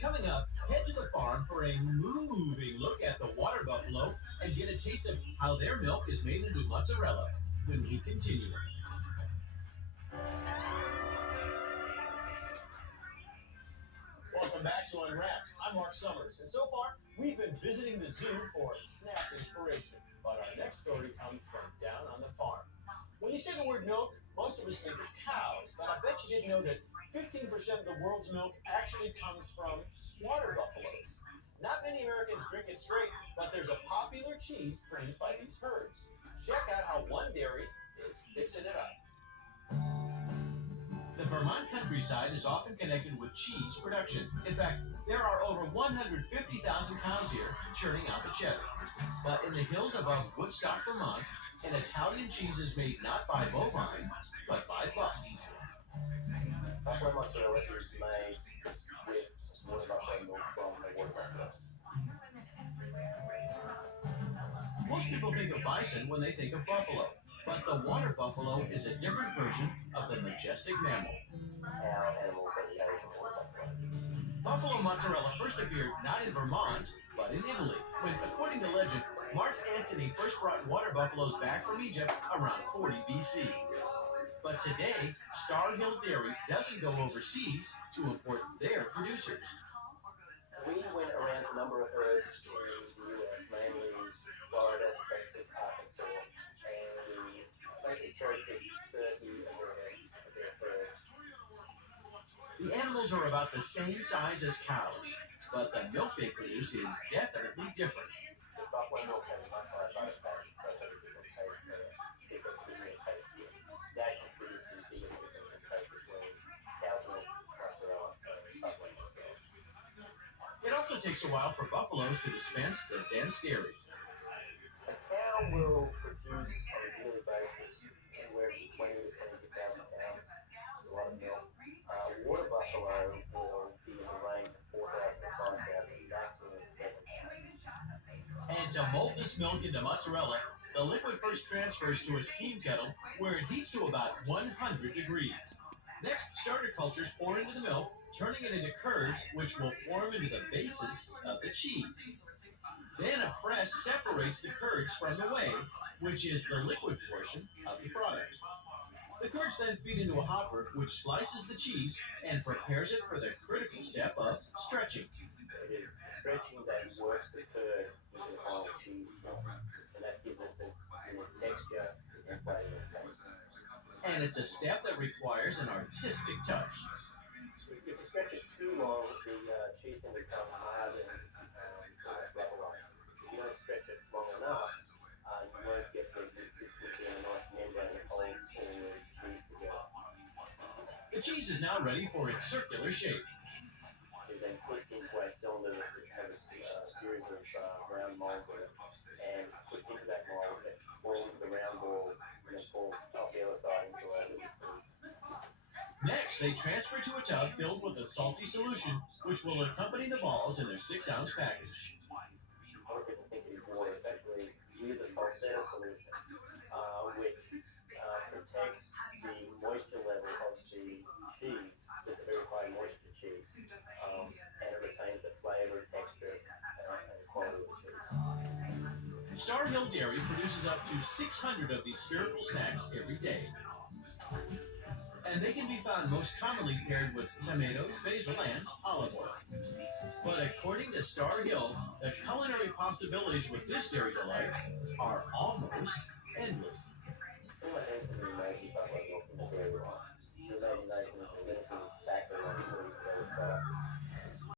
Coming up, head to the farm for a moving look at the water buffalo and get a taste of how their milk is made into mozzarella when we continue. Welcome back to Unwrapped. I'm Mark Summers, and so far, we've been visiting the zoo for snack inspiration. But our next story comes from down on the farm. When you say the word milk, most of us think of cows, but I bet you didn't know that 15% of the world's milk actually comes from water buffaloes. Not many Americans drink it straight, but there's a popular cheese produced by these herds. Check out how one dairy is fixing it up. The Vermont countryside is often connected with cheese production. In fact, there are over 150,000 cows here churning out the cheddar. But in the hills above Woodstock, Vermont, an Italian cheese is made not by bovine, but by bucks. Buffalo mozzarella is made with water buffalo milk from the water buffalo. Most people think of bison when they think of buffalo, but the water buffalo is a different version of the majestic mammal. Our animals are the Asian water buffalo. Buffalo mozzarella first appeared not in Vermont, but in Italy, when, according to legend, Mark Antony first brought water buffaloes back from Egypt around 40 BC. But today, Star Hill Dairy doesn't go overseas to import their producers. We went around to a number of herds in the US, mainly Florida, Texas, Arkansas, and we basically cherry-picked 30 of their herd. The animals are about the same size as cows, but the milk they produce is definitely different. The buffalo milk has a much higher butter content, so it has a different taste, bigger, creamier taste to it. That contributes to the biggest difference in taste between cow's milk, mozzarella, and buffalo milk. It also takes a while for buffaloes to dispense the dense dairy. A cow will produce on a yearly basis anywhere from 20 to 22,000 pounds. It's a lot of milk. Water buffalo will be in the range of 4,000 to 5,000, maximum of 7,000. And to mold this milk into mozzarella, the liquid first transfers to a steam kettle where it heats to about 100 degrees. Next, starter cultures pour into the milk, turning it into curds, which will form into the basis of the cheese. Then a press separates the curds from the whey, which is the liquid portion of the product. The curds then feed into a hopper, which slices the cheese and prepares it for the critical step of stretching. It is the stretching that works the curd into the final cheese form, and that gives it its unique texture and flavor and taste. And it's a step that requires an artistic touch. If you stretch it too long, the cheese can become hard and almost rubber-like. If you don't stretch it long enough, you won't get the consistency and a nice membrane that holds all the cheese together. The cheese is now ready for its circular shape. It is then pushed into a cylinder that has a series of round molds in it, and pushed into that mold, it forms the round ball and then falls off the other side into a liquid solution. Next, they transfer to a tub filled with a salty solution, which will accompany the balls in their 6-ounce package. A lot of people think it is water. It's actually used a salsetta solution, which protects the moisture level of the cheese. It's a very high moisture cheese, and it retains the flavor, texture, and quality of the cheese. Star Hill Dairy produces up to 600 of these spherical snacks every day. And they can be found most commonly paired with tomatoes, basil, and olive oil. But according to Star Hill, the culinary possibilities with this dairy delight are almost endless.